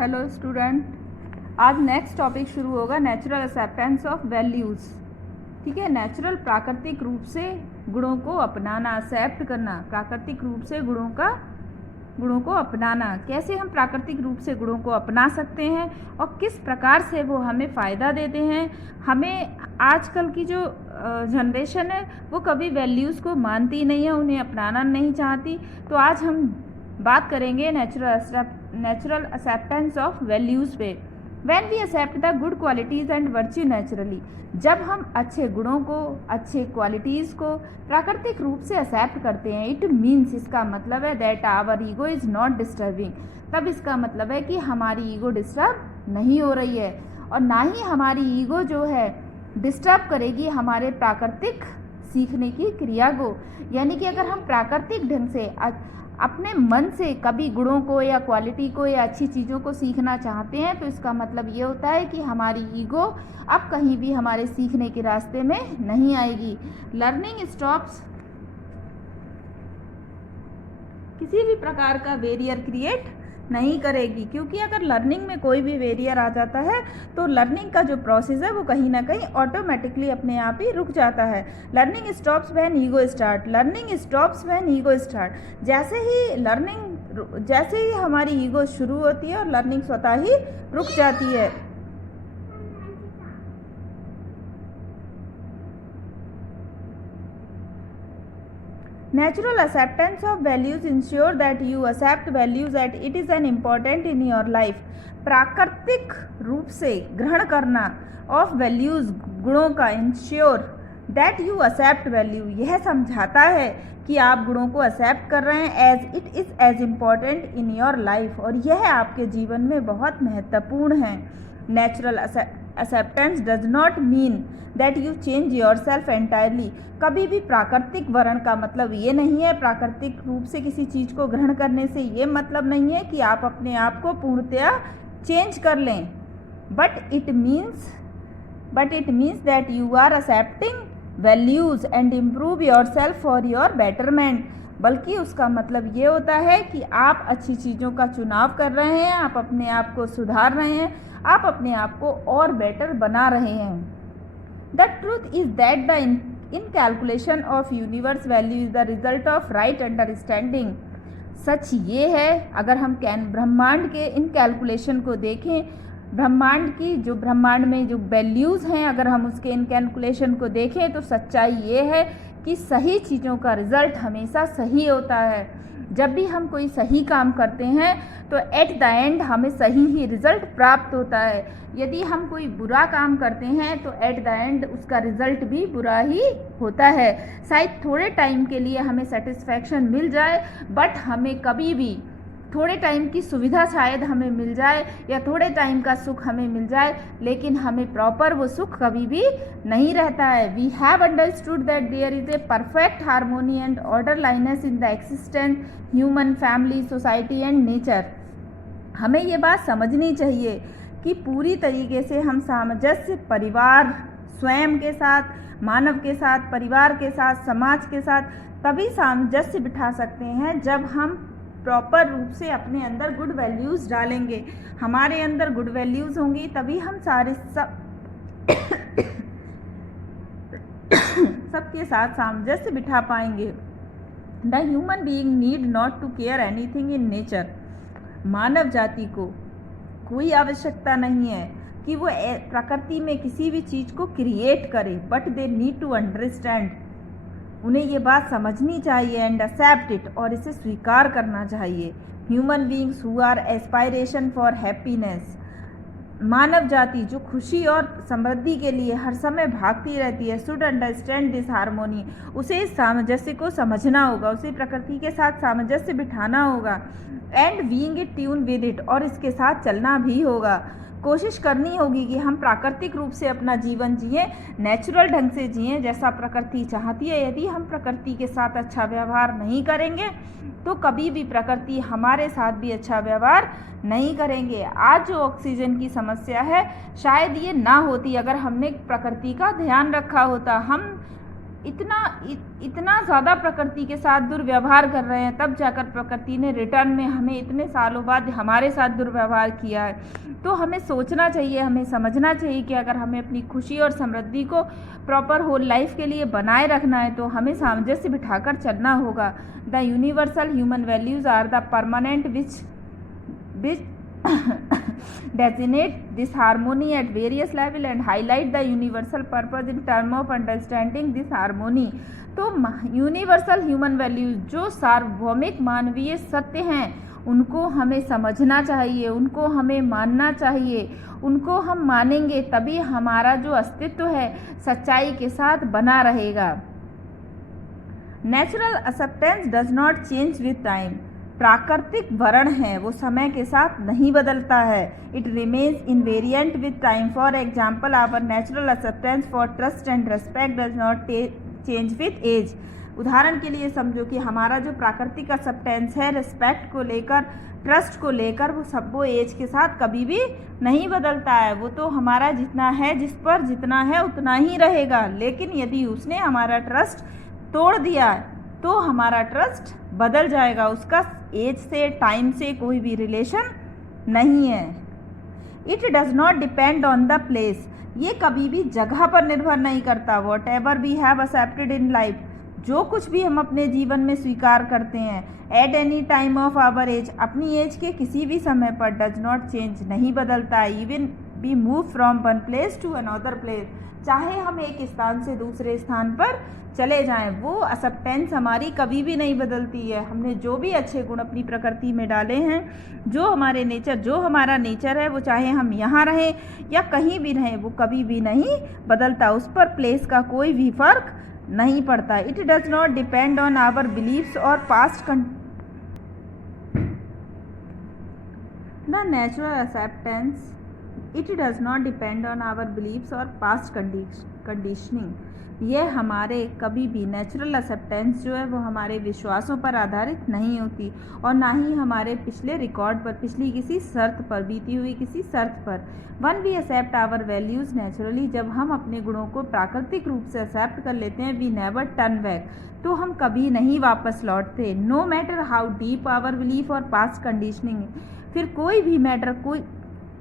Hello student, आज next topic शुरू होगा नेचुरल एक्सेप्टेंस ऑफ वैल्यूज़। ठीक है, नेचुरल प्राकृतिक रूप से गुणों को अपनाना, एक्सेप्ट करना, प्राकृतिक रूप से गुणों को अपनाना। कैसे हम प्राकृतिक रूप से गुणों को अपना सकते हैं और किस प्रकार से वो हमें फ़ायदा देते हैं। हमें आजकल की जो जनरेशन है वो कभी वैल्यूज़ को मानती नहीं है, उन्हें अपनाना नहीं चाहती। तो आज हम बात करेंगे नेचुरल एक्सेप्टेंस ऑफ वैल्यूज़ पे। When we accept the good qualities and virtue naturally, जब हम अच्छे गुणों को, अच्छे क्वालिटीज़ को प्राकृतिक रूप से एक्सेप्ट करते हैं, इट मीन्स, इसका मतलब है that our ego is not disturbing. तब इसका मतलब है कि हमारी ईगो डिस्टर्ब नहीं हो रही है और ना ही हमारी ईगो जो है डिस्टर्ब करेगी हमारे प्राकृतिक सीखने की क्रिया को। यानी कि अगर हम प्राकृतिक ढंग से अपने मन से कभी गुणों को या क्वालिटी को या अच्छी चीज़ों को सीखना चाहते हैं, तो इसका मतलब ये होता है कि हमारी ईगो अब कहीं भी हमारे सीखने के रास्ते में नहीं आएगी। लर्निंग स्टॉप्स, किसी भी प्रकार का बैरियर क्रिएट नहीं करेगी, क्योंकि अगर लर्निंग में कोई भी बैरियर आ जाता है तो लर्निंग का जो प्रोसेस है वो कहीं ना कहीं ऑटोमेटिकली अपने आप ही रुक जाता है। Learning stops when ego start, learning stops when ego start. जैसे ही हमारी ईगो शुरू होती है और लर्निंग स्वतः ही रुक जाती है। Natural acceptance of values ensure that you accept values that it is an important in your life. प्राकृतिक रूप से ग्रहण करना ऑफ वैल्यूज, गुणों का, ensure that you accept value, यह समझाता है कि आप गुणों को एक्सेप्ट कर रहे हैं as it is as important in your life, और यह आपके जीवन में बहुत महत्वपूर्ण है। Natural acceptance does not mean that you change your self entirely. कभी भी प्राकृतिक वर्ण का मतलब ये नहीं है, प्राकृतिक रूप से किसी चीज़ को ग्रहण करने से ये मतलब नहीं है कि आप अपने आप को पूर्णतया चेंज कर लें। But it means that you are accepting values and improve your self for your betterment. बल्कि उसका मतलब ये होता है कि आप अच्छी चीज़ों का चुनाव कर रहे हैं, आप अपने आप को सुधार रहे हैं, आप अपने आप को और बेटर बना रहे हैं। The truth is that the inculcation of universe value is the result of right understanding. सच ये है, अगर हम ब्रह्मांड के इन कैलकुलेशन को देखें, ब्रह्मांड में जो वैल्यूज़ हैं, अगर हम उसके इन कैलकुलेशन को देखें तो सच्चाई ये है कि सही चीज़ों का रिज़ल्ट हमेशा सही होता है। जब भी हम कोई सही काम करते हैं तो एट द एंड हमें सही ही रिज़ल्ट प्राप्त होता है। यदि हम कोई बुरा काम करते हैं तो एट द एंड उसका रिज़ल्ट भी बुरा ही होता है। शायद थोड़े टाइम के लिए हमें सेटिस्फैक्शन मिल जाए, बट हमें कभी भी थोड़े टाइम की सुविधा शायद हमें मिल जाए या थोड़े टाइम का सुख हमें मिल जाए, लेकिन हमें प्रॉपर वो सुख कभी भी नहीं रहता है। We have understood that there is a perfect harmony and orderliness in the existence human, family, society and nature. हमें ये बात समझनी चाहिए कि पूरी तरीके से हम सामंजस्य परिवार, स्वयं के साथ, मानव के साथ, परिवार के साथ, समाज के साथ तभी सामंजस्य बिठा सकते हैं जब हम प्रॉपर रूप से अपने अंदर गुड वैल्यूज़ डालेंगे। हमारे अंदर गुड वैल्यूज़ होंगी तभी हम सबके साथ सामंजस्य बिठा पाएंगे। The human being need not to care anything in nature. मानव जाति को कोई आवश्यकता नहीं है कि वो प्रकृति में किसी भी चीज़ को क्रिएट करे, but they need to understand, उन्हें ये बात समझनी चाहिए एंड एक्सेप्ट इट, और इसे स्वीकार करना चाहिए। Human beings who are aspiration for happiness, मानव जाति जो खुशी और समृद्धि के लिए हर समय भागती रहती है, शुड अंडरस्टैंड दिस हार्मोनी, उसे इस सामंजस्य को समझना होगा, उसे प्रकृति के साथ सामंजस्य बिठाना होगा, and being it tune with it, और इसके साथ चलना भी होगा। कोशिश करनी होगी कि हम प्राकृतिक रूप से अपना जीवन जिएं, नेचुरल ढंग से जिएं जैसा प्रकृति चाहती है। यदि हम प्रकृति के साथ अच्छा व्यवहार नहीं करेंगे तो कभी भी प्रकृति हमारे साथ भी अच्छा व्यवहार नहीं करेंगे। आज जो ऑक्सीजन की समस्या है, शायद ये ना होती अगर हमने प्रकृति का ध्यान रखा होता। हम इतना ज़्यादा प्रकृति के साथ दुर्व्यवहार कर रहे हैं, तब जाकर प्रकृति ने रिटर्न में हमें इतने सालों बाद हमारे साथ दुर्व्यवहार किया है। तो हमें सोचना चाहिए, हमें समझना चाहिए कि अगर हमें अपनी खुशी और समृद्धि को प्रॉपर होल लाइफ के लिए बनाए रखना है तो हमें सामंजस्य बिठाकर चलना होगा। The universal human values are the permanent which designate this harmony at various level and highlight the universal purpose in term of understanding this harmony। तो यूनिवर्सल ह्यूमन वैल्यूज जो सार्वभौमिक मानवीय सत्य हैं उनको हमें समझना चाहिए, उनको हमें मानना चाहिए। उनको हम मानेंगे तभी हमारा जो अस्तित्व है सच्चाई के साथ बना रहेगा। Natural acceptance does not change with time. प्राकृतिक वर्ण है वो समय के साथ नहीं बदलता है। It remains invariant with time. For example our natural acceptance for trust and respect does not change with age. उदाहरण के लिए समझो कि हमारा जो प्राकृतिक एक्सेप्टेंस है रिस्पेक्ट को लेकर, ट्रस्ट को लेकर, वो एज के साथ कभी भी नहीं बदलता है। वो तो हमारा जितना है, जिस पर जितना है उतना ही रहेगा। लेकिन यदि उसने हमारा ट्रस्ट तोड़ दिया तो हमारा ट्रस्ट बदल जाएगा। उसका एज से, टाइम से कोई भी रिलेशन नहीं है। It does not depend on the place. ये कभी भी जगह पर निर्भर नहीं करता। Whatever we have accepted in life, जो कुछ भी हम अपने जीवन में स्वीकार करते हैं, at any time of our age, अपनी एज के किसी भी समय पर, डज नॉट चेंज, नहीं बदलता। Even we move from one place to another place, चाहे हम एक स्थान से दूसरे स्थान पर चले जाएं, वो एक्सेप्टेंस हमारी कभी भी नहीं बदलती है। हमने जो भी अच्छे गुण अपनी प्रकृति में डाले हैं, जो हमारा नेचर है, वो चाहे हम यहाँ रहें या कहीं भी रहें, वो कभी भी नहीं बदलता। उस पर प्लेस का कोई भी फर्क नहीं पड़ता। It does not depend on our beliefs और past the natural acceptance. It does not depend on our beliefs और पास्ट कंडीशनिंग। यह हमारे कभी भी नेचुरल एक्सेप्टेंस जो है वो हमारे विश्वासों पर आधारित नहीं होती और ना ही हमारे पिछले रिकॉर्ड पर, पिछली किसी शर्त पर, बीती हुई किसी शर्त पर। When we accept our values naturally, जब हम अपने गुणों को प्राकृतिक रूप से एक्सेप्ट कर लेते हैं, वी नेवर टर्न बैक, तो हम कभी नहीं वापस लौटते। No matter how deep our belief और पास्ट कंडीशनिंग, फिर कोई भी मैटर, कोई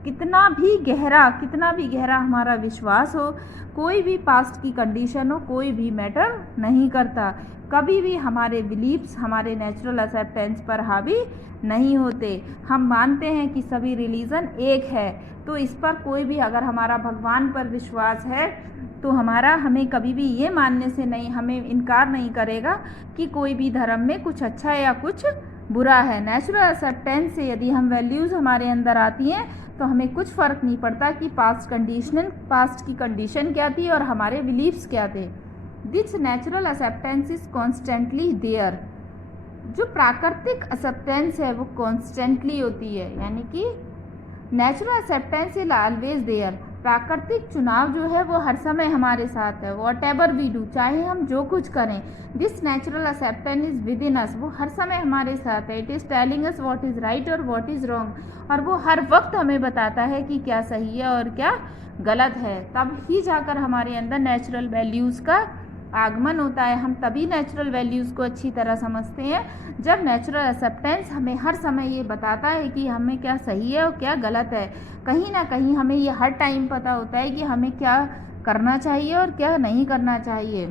कितना भी गहरा हमारा विश्वास हो, कोई भी पास्ट की कंडीशन हो, कोई भी मैटर नहीं करता। कभी भी हमारे बिलीव्स हमारे नेचुरल एक्सेप्टेंस पर हावी नहीं होते। हम मानते हैं कि सभी रिलीजन एक है, तो इस पर कोई भी, अगर हमारा भगवान पर विश्वास है तो हमें कभी भी ये मानने से नहीं, हमें इनकार नहीं करेगा कि कोई भी धर्म में कुछ अच्छा है या कुछ बुरा है। नेचुरल एक्सेप्टेंस से यदि हम वैल्यूज़ हमारे अंदर आती हैं तो हमें कुछ फ़र्क नहीं पड़ता कि पास्ट की कंडीशन क्या थी और हमारे बिलीव्स क्या थे। This natural acceptance is constantly there. जो प्राकृतिक एक्सेप्टेंस है वो कॉन्स्टेंटली होती है, यानी कि natural acceptance is always there. प्राकृतिक चुनाव जो है वो हर समय हमारे साथ है। वॉट एवर वी डू, चाहे हम जो कुछ करें, this natural acceptance is with in us, वो हर समय हमारे साथ है। It is telling us what is right और व्हाट इज़ रॉन्ग, और वो हर वक्त हमें बताता है कि क्या सही है और क्या गलत है। तब ही जाकर हमारे अंदर नेचुरल वैल्यूज़ का आगमन होता है। हम तभी नेचुरल वैल्यूज़ को अच्छी तरह समझते हैं जब नेचुरल एक्सेप्टेंस हमें हर समय ये बताता है कि हमें क्या सही है और क्या गलत है। कहीं ना कहीं हमें ये हर टाइम पता होता है कि हमें क्या करना चाहिए और क्या नहीं करना चाहिए।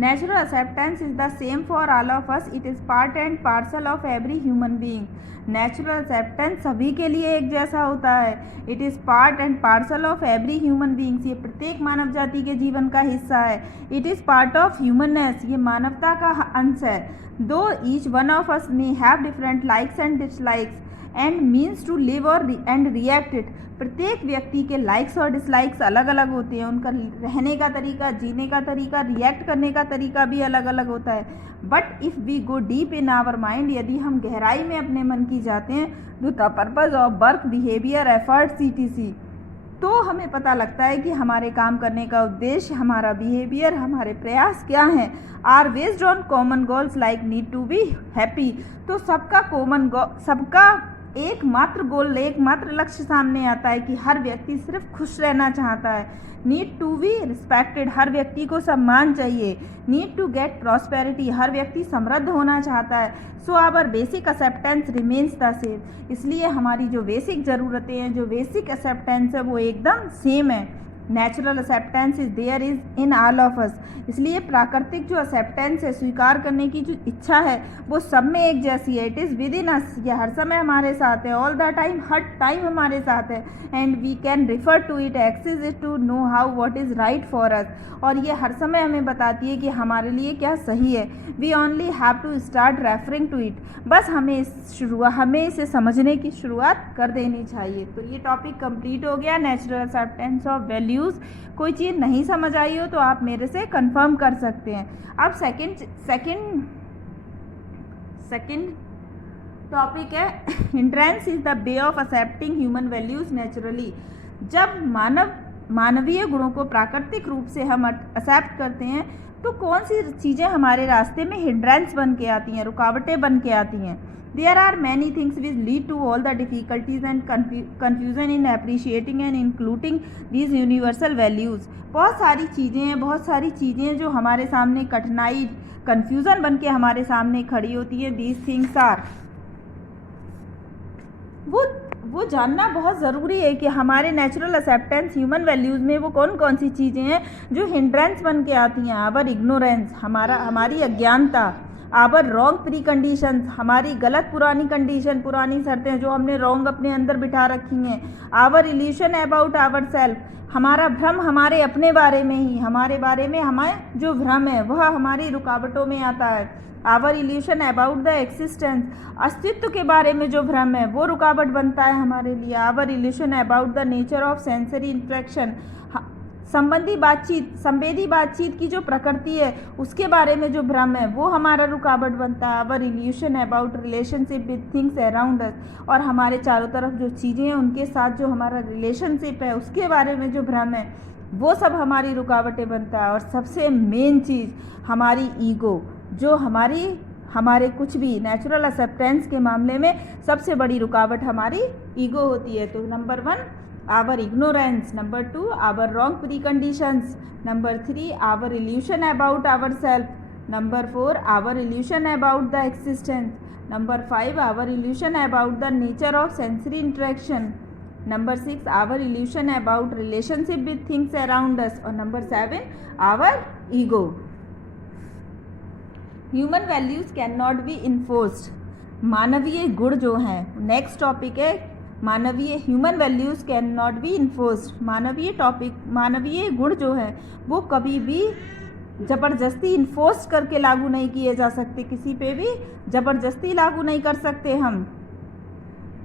Natural acceptance is the same for all of us. It is part and parcel of every human being. Natural acceptance सभी के लिए एक जैसा होता है। It is part and parcel of every human beings, ये प्रत्येक मानव जाति के जीवन का हिस्सा है। It is part of humanness, ये मानवता का अंश है। दो each one of us may have different likes and dislikes and means to live और एंड रिएक्ट इट। प्रत्येक व्यक्ति के लाइक्स और डिसलाइक्स अलग अलग होते हैं। उनका रहने का तरीका, जीने का तरीका, रिएक्ट करने का तरीका भी अलग अलग होता है। But if we go deep in our mind, यदि हम गहराई में अपने मन की जाते हैं, to the purpose of work, behaviour, efforts, etc, तो हमें पता लगता है कि हमारे काम करने का उद्देश्य, हमारा बिहेवियर, हमारे प्रयास क्या हैं। Are based on common goals like need to be happy. तो सबका एकमात्र गोल, एकमात्र लक्ष्य सामने आता है कि हर व्यक्ति सिर्फ खुश रहना चाहता है। नीड टू बी रिस्पेक्टेड, हर व्यक्ति को सम्मान चाहिए। नीड टू गेट प्रॉस्पेरिटी, हर व्यक्ति समृद्ध होना चाहता है। So our basic acceptance remains the same, इसलिए हमारी जो बेसिक ज़रूरतें हैं, जो बेसिक एक्सेप्टेंस है वो एकदम सेम है। Natural acceptance is there is in all of us, इसलिए प्राकृतिक जो एक्सेप्टेंस है, स्वीकार करने की जो इच्छा है, वो सब में एक जैसी है। It is with in us, ये हर समय हमारे साथ है, ऑल द टाइम, हर टाइम हमारे साथ है। And we can refer to it, access it to know how what is right for us, और ये हर समय हमें बताती है कि हमारे लिए क्या सही है। We only have to start referring to it, बस हमें इसे समझने की शुरुआत कर देनी चाहिए। तो ये टॉपिक कंप्लीट हो गया, नेचुरल एक्सेप्टेंस ऑफ वैल्यूज़। कोई चीज़ नहीं समझ आई हो तो आप मेरे से कंफर्म कर सकते हैं। अब सेकंड टॉपिक है hindrance is the way of accepting human values naturally. जब मानवीय गुणों को प्राकृतिक रूप से हम एक्सेप्ट करते हैं तो कौन सी चीज़ें हमारे रास्ते में हिंड्रेंस बन के आती हैं, रुकावटें बन के आती हैं। There are many things which lead to all the difficulties and confusion in appreciating and including these universal values. बहुत सारी चीज़ें हैं जो हमारे सामने कठिनाई, कन्फ्यूज़न बन के हमारे सामने खड़ी होती है। These things are, वो जानना बहुत ज़रूरी है कि हमारे नेचुरल एक्सेप्टेंस ह्यूमन वैल्यूज़ में वो कौन कौन सी चीज़ें हैं जो हिंड्रेंस बन के आती हैं। आवर इग्नोरेंस, हमारी अज्ञानता। आवर रॉन्ग प्री कंडीशंस, हमारी गलत पुरानी शर्तें जो हमने रॉन्ग अपने अंदर बिठा रखी हैं। Our illusion about our self, हमारा भ्रम हमारे अपने बारे में ही, हमारे बारे में हमें जो भ्रम है वह हमारी रुकावटों में आता है। Our illusion about the existence, अस्तित्व के बारे में जो भ्रम है वो रुकावट बनता है हमारे लिए। Our illusion about the nature of sensory interaction, संवेदी बातचीत की जो प्रकृति है उसके बारे में जो भ्रम है वो हमारा रुकावट बनता है। Our illusion about relationship with things around us, और हमारे चारों तरफ जो चीज़ें हैं उनके साथ जो हमारा रिलेशनशिप है उसके बारे में जो भ्रम है वो सब हमारी रुकावटें बनता है। और सबसे मेन चीज़ हमारी ईगो, जो हमारे कुछ भी नेचुरल एक्सेप्टेंस के मामले में सबसे बड़ी रुकावट हमारी ईगो होती है। तो number 1 our ignorance, number 2 our wrong preconditions, number 3 our illusion about ourselves, number 4 our illusion about the existence, number 5 our illusion about the nature of sensory interaction, number 6 our illusion about relationship with things around us, और number 7 our ego. Human values cannot be enforced, मानवीय गुण जो हैं, next topic है मानवीय human values can not B enforced. मानवीय गुण जो है वो कभी भी ज़बरदस्ती इन्फोर्स करके लागू नहीं किए जा सकते, किसी पे भी ज़बरदस्ती लागू नहीं कर सकते हम,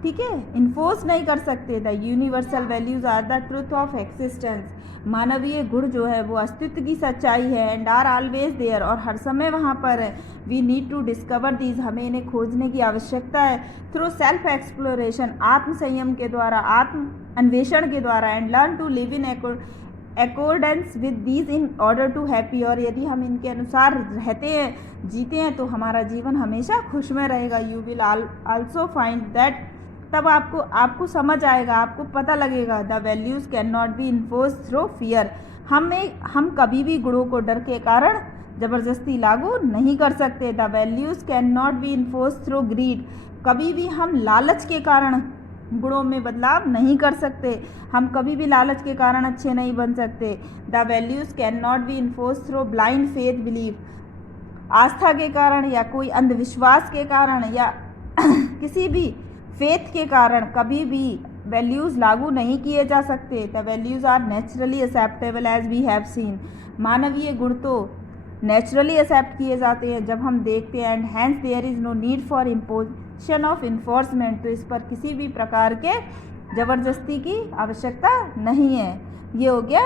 ठीक है, इन्फोर्स नहीं कर सकते। The universal values are the truth of existence, मानवीय गुण जो है वो अस्तित्व की सच्चाई है। एंड आर ऑलवेज देयर, और हर समय वहाँ पर है। We need to discover these, हमें इन्हें खोजने की आवश्यकता है। थ्रू सेल्फ एक्सप्लोरेशन, आत्म संयम के द्वारा, आत्म अन्वेषण के द्वारा। And learn to live in accordance with these in order to happy, और यदि हम इनके अनुसार रहते हैं, जीते हैं, तो हमारा जीवन हमेशा खुश में रहेगा। You will also find that, तब आपको समझ आएगा, आपको पता लगेगा। The values can not be enforce through fear, हम कभी भी गुणों को डर के कारण ज़बरदस्ती लागू नहीं कर सकते। The values can not be enforce through greed, कभी भी हम लालच के कारण गुणों में बदलाव नहीं कर सकते, हम कभी भी लालच के कारण अच्छे नहीं बन सकते। The values can not be enforce through blind faith believe, आस्था के कारण या कोई अंधविश्वास के कारण या किसी भी फेथ के कारण कभी भी वैल्यूज़ लागू नहीं किए जा सकते। The values are naturally acceptable as we have seen, मानवीय गुण तो नेचुरली एक्सेप्ट किए जाते हैं जब हम देखते हैं। And hence there is no need for imposition of enforcement, तो इस पर किसी भी प्रकार के ज़बरदस्ती की आवश्यकता नहीं है। ये हो गया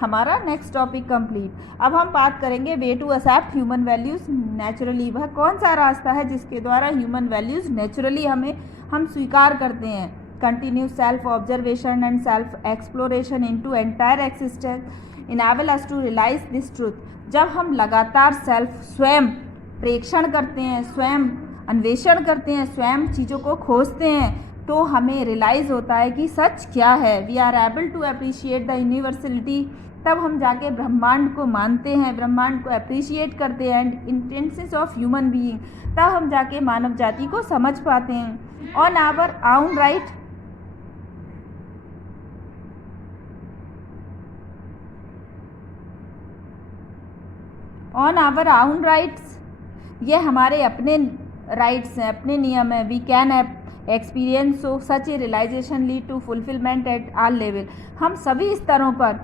हमारा नेक्स्ट टॉपिक कंप्लीट। अब हम बात करेंगे way to accept human values naturally, वह कौन सा रास्ता है जिसके द्वारा ह्यूमन वैल्यूज़ नेचुरली हम स्वीकार करते हैं। Continue self observation and self exploration into entire existence enable us to realize this truth, जब हम लगातार स्वयं प्रेक्षण करते हैं, स्वयं अन्वेषण करते हैं, स्वयं चीज़ों को खोजते हैं, तो हमें रियलाइज़ होता है कि सच क्या है। We are able to appreciate the universality, तब हम जाके ब्रह्मांड को मानते हैं, ब्रह्मांड को अप्रिशिएट करते हैं, and instances of human being, तब हम जाके मानव जाति को समझ पाते हैं। On our own right, on our own rights, ये हमारे अपने राइट्स हैं, अपने नियम हैं। We can experience so such a realization lead to fulfillment at all level, हम सभी स्तरों पर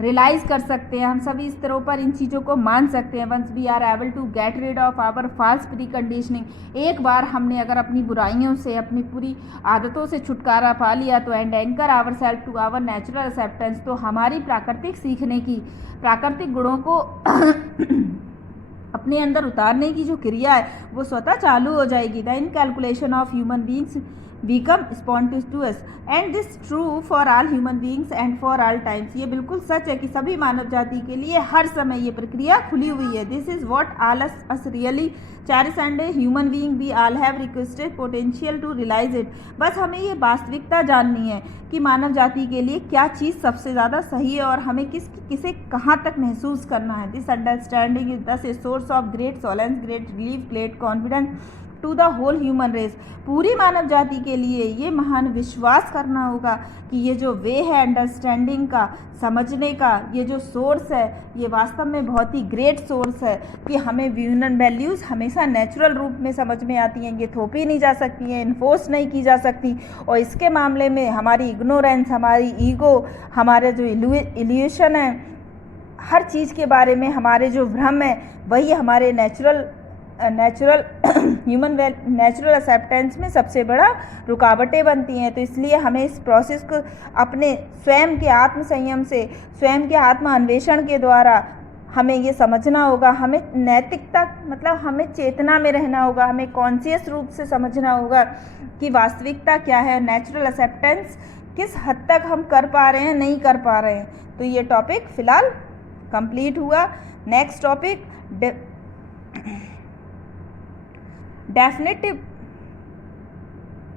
रियलाइज़ कर सकते हैं, हम सभी स्तरों पर इन चीज़ों को मान सकते हैं। Once we are able to get rid of our false pre conditioning, एक बार हमने अगर अपनी बुराइयों से, अपनी पूरी आदतों से छुटकारा पा लिया तो and anchor our self to our natural acceptance, तो हमारी प्राकृतिक सीखने की, प्राकृतिक गुणों को अपने अंदर उतारने की जो क्रिया है वो स्वतः चालू हो जाएगी। The inculcation of human beings become spontaneous and this true for all human beings and for all times, ये बिल्कुल सच है कि सभी मानव जाति के लिए हर समय ये प्रक्रिया खुली हुई है। This is what all us really cherish and a human being we all have requested potential to realize it, बस हमें ये वास्तविकता जाननी है कि मानव जाति के लिए क्या चीज़ सबसे ज़्यादा सही है और हमें किसे कहाँ तक महसूस करना है। This understanding is thus a source of great solace, great relief, great confidence to the whole human race, पूरी मानव जाति के लिए ये महान विश्वास करना होगा कि ये जो वे है अंडरस्टैंडिंग का, समझने का, ये जो सोर्स है ये वास्तव में बहुत ही ग्रेट सोर्स है कि हमें ह्यूमन वैल्यूज़ हमेशा नेचुरल रूप में समझ में आती हैं, ये थोपी नहीं जा सकती हैं, इन्फोर्स नहीं की जा सकती। और इसके मामले में हमारी इग्नोरेंस, हमारी ईगो, हमारे जो इल्यूशन है, हर चीज़ के बारे में हमारे जो भ्रम है, वही हमारे नेचुरल ह्यूमन नेचुरल एक्सेप्टेंस में सबसे बड़ा रुकावटें बनती हैं। तो इसलिए हमें इस प्रोसेस को अपने स्वयं के आत्म संयम से, स्वयं के आत्म अन्वेषण के द्वारा हमें ये समझना होगा। हमें नैतिकता मतलब हमें चेतना में रहना होगा, हमें कॉन्शियस रूप से समझना होगा कि वास्तविकता क्या है, नेचुरल एक्सेप्टेंस किस हद तक हम कर पा रहे हैं, नहीं कर पा रहे हैं। तो ये टॉपिक फ़िलहाल कंप्लीट हुआ। Next topic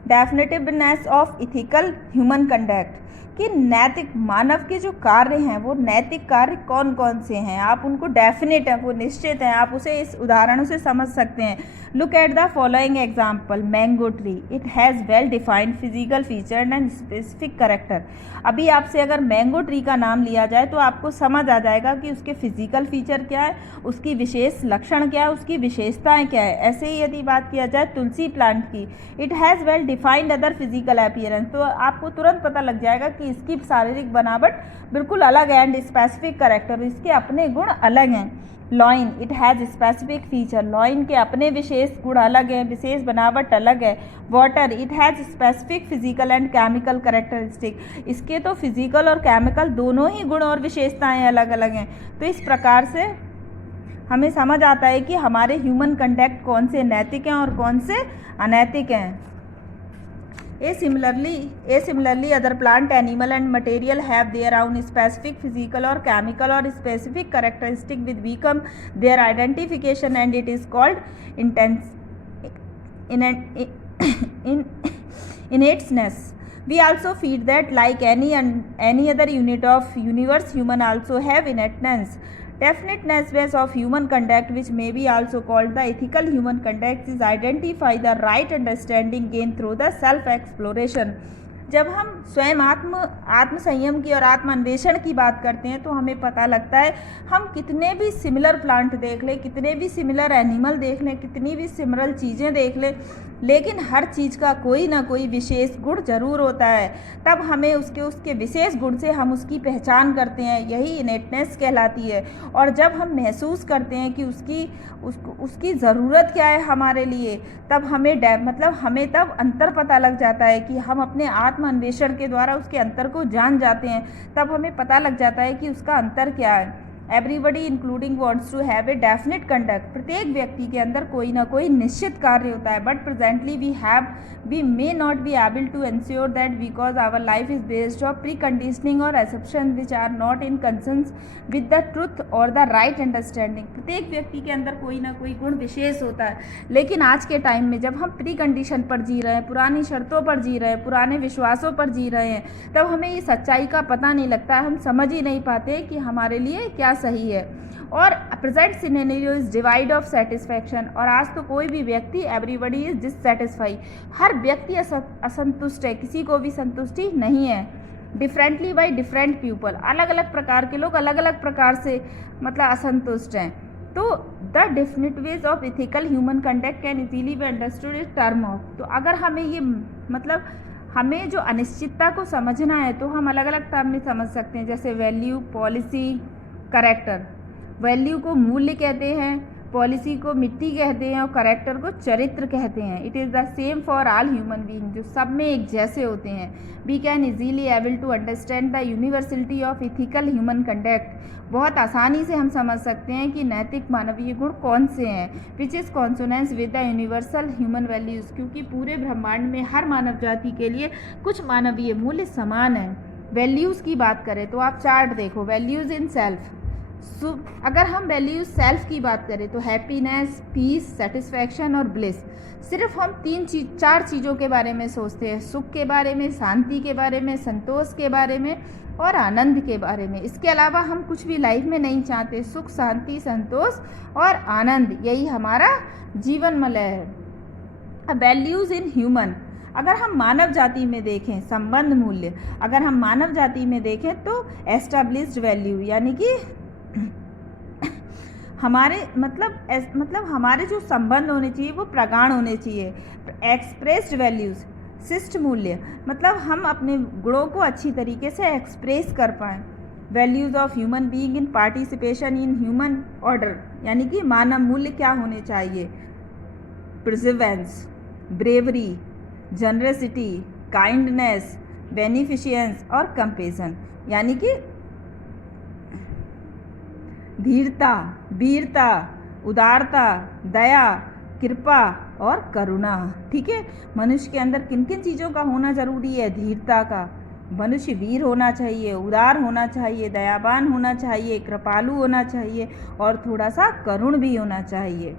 definitiveness of ethical human conduct, कि नैतिक मानव के जो कार्य हैं वो नैतिक कार्य कौन कौन से हैं, आप उनको डेफिनेट हैं, वो निश्चित हैं, आप उसे इस उदाहरणों से समझ सकते हैं। Look at the following example. Mango tree, it has well defined physical feature and specific character. अभी आपसे अगर मैंगो ट्री का नाम लिया जाए तो आपको समझ आ जाएगा कि उसके फिजिकल फीचर क्या है, उसकी विशेष लक्षण क्या है, उसकी विशेषताएं क्या है। ऐसे ही यदि बात किया जाए तुलसी प्लांट की, it has well defined other physical appearance, तो आपको तुरंत पता लग जाएगा कि इसकी शारीरिक बनावट बिल्कुल अलग है, एंड स्पेसिफिक करेक्टर, इसके अपने गुण अलग हैं। Lion, it has specific feature, lion के अपने विशेष गुण अलग हैं, विशेष बनावट अलग है। Water, it has specific physical and chemical characteristic, इसके तो फिजिकल और केमिकल दोनों ही गुण और विशेषताएं अलग अलग हैं। तो इस प्रकार से हमें समझ आता है कि हमारे ह्यूमन कंडक्ट कौन से नैतिक हैं और कौन से अनैतिक हैं। Similarly, other plant, animal and material have their own specific physical or chemical or specific characteristic which become their identification, and it is called innateness. We also feel that like any other unit of universe, human also have innateness. Definiteness of human conduct, which may be also called the ethical human conduct, is identify the right understanding gained through the self exploration. जब हम स्वयं आत्म संयम की और आत्म अन्वेषण की बात करते हैं तो हमें पता लगता है हम कितने भी सिमिलर प्लांट देख लें, कितने भी सिमिलर एनिमल देख लें, कितनी भी सिमिलर चीज़ें देख लें, लेकिन हर चीज़ का कोई ना कोई विशेष गुण जरूर होता है। तब हमें उसके विशेष गुण से हम उसकी पहचान करते हैं, यही इनेटनेस कहलाती है। और जब हम महसूस करते हैं कि उसकी ज़रूरत क्या है हमारे लिए, तब हमें तब अंतर पता लग जाता है कि हम अपने आत्म अन्वेषण के द्वारा उसके अंतर को जान जाते हैं। तब हमें पता लग जाता है कि उसका अंतर क्या है। Everybody including wants to have a definite conduct, प्रत्येक व्यक्ति के अंदर कोई ना कोई निश्चित कार्य होता है, but presently we may not be able to ensure that because our life is based of pre conditioning और assumption which are not in concerns with the truth और द राइट अंडरस्टैंडिंग। प्रत्येक व्यक्ति के अंदर कोई ना कोई गुण विशेष होता है, लेकिन आज के टाइम में जब हम प्री कंडीशन पर जी रहे हैं, पुरानी शर्तों पर जी रहे हैं, पुराने विश्वासों पर जी रहे हैं, तब हमें ये सच्चाई का पता नहीं लगता, हम समझ ही नहीं पाते कि हमारे लिए क्या सही है। और present scenario is divide of satisfaction, और आज तो कोई भी व्यक्ति एवरीबडी इज डिससेटिस्फाई, हर व्यक्ति असंतुष्ट है, किसी को भी संतुष्टि नहीं है। डिफरेंटली बाई डिफरेंट पीपल, अलग अलग प्रकार के लोग अलग अलग प्रकार से मतलब असंतुष्ट हैं। तो the definite ways of ethical human conduct can easily be understood is term of, तो अगर हमें ये मतलब हमें जो अनिश्चितता को समझना है तो हम अलग अलग टर्म में समझ सकते हैं, जैसे वैल्यू, पॉलिसी, करेक्टर। वैल्यू को मूल्य कहते हैं, पॉलिसी को मिट्टी कहते हैं और करेक्टर को चरित्र कहते हैं। It is the same for all human being, जो सब में एक जैसे होते हैं। We can easily able to understand the universality of ethical human conduct, बहुत आसानी से हम समझ सकते हैं कि नैतिक मानवीय गुण कौन से हैं, which is consonance with the universal human values, क्योंकि पूरे ब्रह्मांड में हर मानव जाति के लिए कुछ मानवीय मूल्य समान हैं। वैल्यूज़ की बात करें तो आप चार्ट देखो, वैल्यूज़ इन सेल्फ। अगर हम वैल्यूज सेल्फ की बात करें तो हैप्पीनेस, पीस, सेटिस्फैक्शन और ब्लिस, सिर्फ हम चार चीज़ों के बारे में सोचते हैं, सुख के बारे में, शांति के बारे में, संतोष के बारे में और आनंद के बारे में। इसके अलावा हम कुछ भी लाइफ में नहीं चाहते। सुख, शांति, संतोष और आनंद, यही हमारा जीवन मलय है। वैल्यूज़ इन ह्यूमन, अगर हम मानव जाति में देखें, संबंध मूल्य, अगर हम मानव जाति में देखें तो एस्टैब्लिश्ड वैल्यू, यानी कि हमारे मतलब हमारे जो संबंध होने चाहिए वो प्रगाढ़ होने चाहिए। एक्सप्रेस्ड वैल्यूज़, शिष्ट मूल्य, मतलब हम अपने गुणों को अच्छी तरीके से एक्सप्रेस कर पाएँ। Values of human being in participation in human order, यानी कि मानव मूल्य क्या होने चाहिए। परसिवेंस, ब्रेवरी, जनरसिटी, काइंडनेस, बेनिफिशियंस और कंपेशन, यानी कि धीरता, वीरता, उदारता, दया, कृपा और करुणा। ठीक है, मनुष्य के अंदर किन किन चीज़ों का होना जरूरी है। धीरता का, मनुष्य वीर होना चाहिए, उदार होना चाहिए, दयावान होना चाहिए, कृपालु होना चाहिए और थोड़ा सा करुण भी होना चाहिए।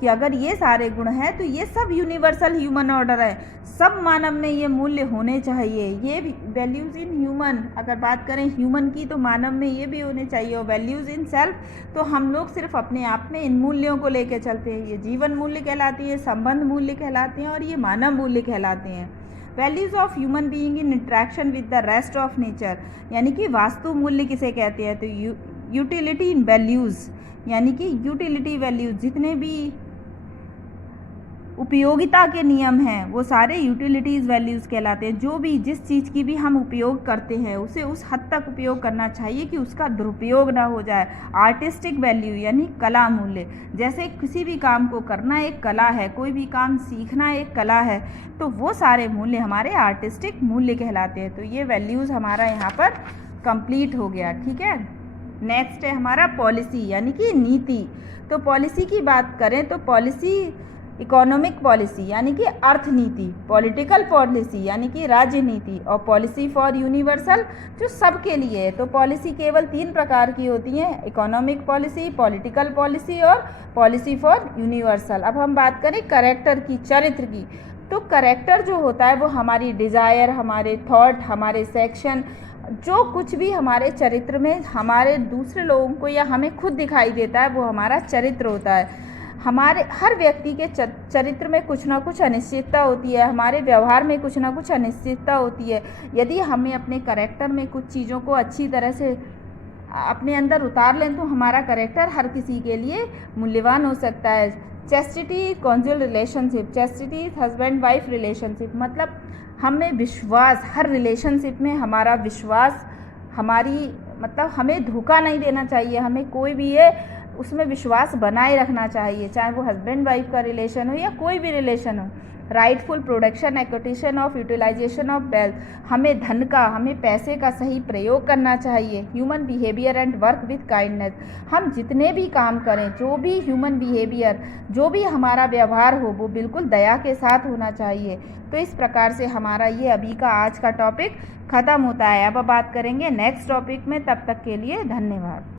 कि अगर ये सारे गुण हैं तो ये सब यूनिवर्सल ह्यूमन ऑर्डर है, सब मानव में ये मूल्य होने चाहिए। ये वैल्यूज़ इन ह्यूमन, अगर बात करें ह्यूमन की तो मानव में ये भी होने चाहिए। और वैल्यूज़ इन सेल्फ, तो हम लोग सिर्फ अपने आप में इन मूल्यों को लेकर चलते हैं। ये जीवन मूल्य कहलाती है, संबंध मूल्य कहलाते हैं और ये मानव मूल्य कहलाते हैं। Values of human being in interaction with the rest of nature, यानी कि वास्तु मूल्य किसे कहते हैं। तो यूटिलिटी इन वैल्यूज़, यानी कि यूटिलिटी वैल्यूज़, जितने भी उपयोगिता के नियम हैं वो सारे यूटिलिटीज़ वैल्यूज़ कहलाते हैं। जो भी जिस चीज़ की भी हम उपयोग करते हैं उसे उस हद तक उपयोग करना चाहिए कि उसका दुरुपयोग ना हो जाए। आर्टिस्टिक वैल्यू, यानी कला मूल्य, जैसे किसी भी काम को करना एक कला है, कोई भी काम सीखना एक कला है, तो वो सारे मूल्य हमारे आर्टिस्टिक मूल्य कहलाते हैं। तो ये वैल्यूज़ हमारा यहाँ पर कंप्लीट हो गया। ठीक है, नेक्स्ट है हमारा पॉलिसी, यानी कि नीति। तो पॉलिसी की बात करें तो पॉलिसी, इकोनॉमिक पॉलिसी यानी कि अर्थनीति, पॉलिटिकल पॉलिसी यानी कि राजनीति, और पॉलिसी फॉर यूनिवर्सल जो सबके लिए है। तो पॉलिसी केवल 3 प्रकार की होती हैं, इकोनॉमिक पॉलिसी, पॉलिटिकल पॉलिसी और पॉलिसी फॉर यूनिवर्सल। अब हम बात करें करेक्टर की, चरित्र की, तो करेक्टर जो होता है वो हमारी डिज़ायर, हमारे थॉट, हमारे सेक्शन, जो कुछ भी हमारे चरित्र में हमारे दूसरे लोगों को या हमें खुद दिखाई देता है वो हमारा चरित्र होता है। हमारे हर व्यक्ति के चरित्र में कुछ ना कुछ अनिश्चितता होती है, हमारे व्यवहार में कुछ ना कुछ अनिश्चितता होती है। यदि हमें अपने कैरेक्टर में कुछ चीज़ों को अच्छी तरह से अपने अंदर उतार लें तो हमारा कैरेक्टर हर किसी के लिए मूल्यवान हो सकता है। Chastity conjugal relationship, chastity husband wife relationship, मतलब हमें विश्वास, हर रिलेशनशिप में हमारा विश्वास, हमारी मतलब हमें धोखा नहीं देना चाहिए, हमें कोई भी ये उसमें विश्वास बनाए रखना चाहिए, चाहे वो हस्बैंड वाइफ का रिलेशन हो या कोई भी रिलेशन हो। Rightful production equitation of utilization of wealth, हमें धन का, हमें पैसे का सही प्रयोग करना चाहिए। Human behaviour and work with kindness, हम जितने भी काम करें, जो भी ह्यूमन बिहेवियर, जो भी हमारा व्यवहार हो, वो बिल्कुल दया के साथ होना चाहिए। तो इस प्रकार से हमारा ये अभी का आज का टॉपिक ख़त्म होता है। अब बात करेंगे नेक्स्ट टॉपिक में, तब तक के लिए धन्यवाद।